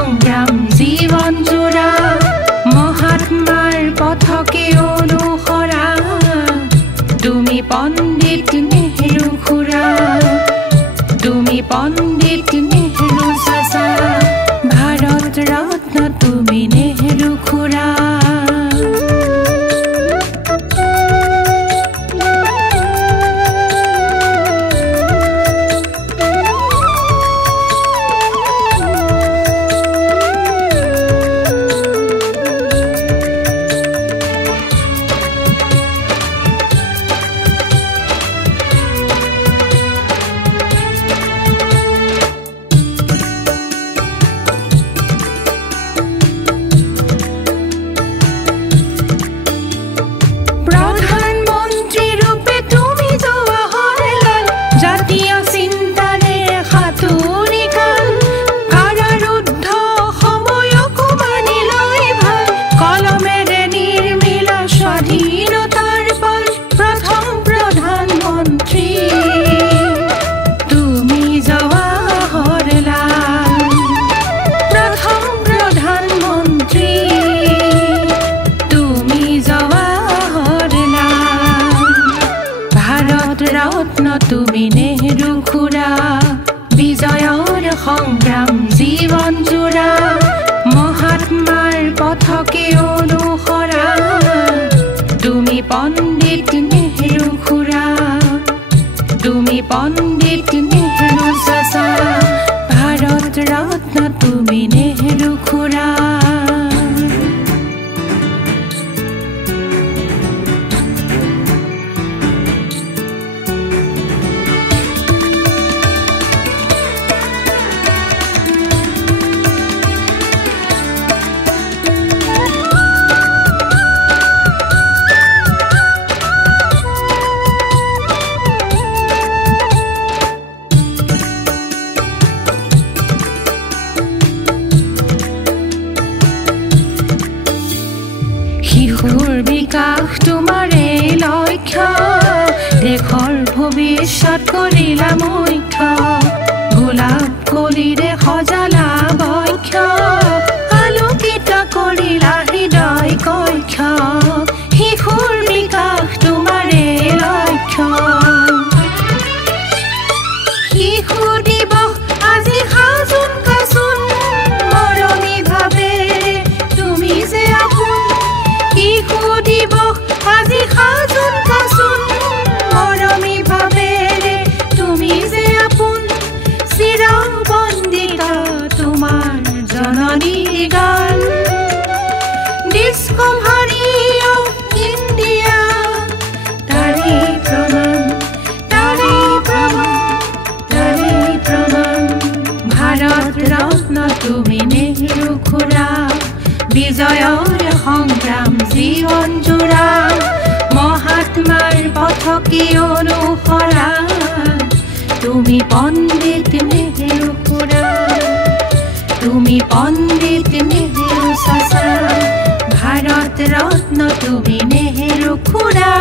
সংগ্ৰাম জীবন জোড়া মহাত্মাৰ পথকে অনুসৰা তুমি পণ্ডিত নেহেৰু খুড়া তুমি পণ্ডিত নেহেৰু চাচা ভাৰত ৰত্ন তুমি নেহেৰু খুড়া ৰত্ন তুমি নেহেৰু খুড়া বিজয়ৰ সংগ্ৰাম জীবন জোড়া মহাত্মাৰ পথকে অনুসৰা তুমি পণ্ডিত নেহেৰু খুড়া তুমি পণ্ডিত নেহেৰু চাচা ভাৰত ৰত্ন তুমি নেহেৰু খুড়া শিশুৰ বিকাশ তোমাৰে লক্ষ্য দেশৰ ভৱিষ্যত কৰিলা মুখ্য গোলাপ কলিৰে সজালা বক্ষ আলোকিত কৰিলা হৃদয় কক্ষ শিশুৰ বিকাশ তোমাৰে লক্ষ্য শিশু দিৱস আজি সাজোন কাচোন মৰমী ভাৱেৰে তুমি যে আপোন শিশু দিৱস আজি সাজোন কাচোন মৰমী ভাৱেৰে তুমি যে আপোন চিৰবন্দিত তোমাৰ জননীৰ গান ডিস্কভাৰী অফ ইণ্ডিয়া তাৰে প্ৰমাণ ভাৰত ৰত্ন তুমি নেহেৰু খুড়া বিজয়ৰ সংগ্ৰাম জীবন জোড়া মহাত্মাৰ পথকে অনুসৰা তুমি পণ্ডিত নেহেৰু খুড়া তুমি পণ্ডিত নেহেৰু চাচা ভাৰত ৰত্ন তুমি নেহেৰু খুড়া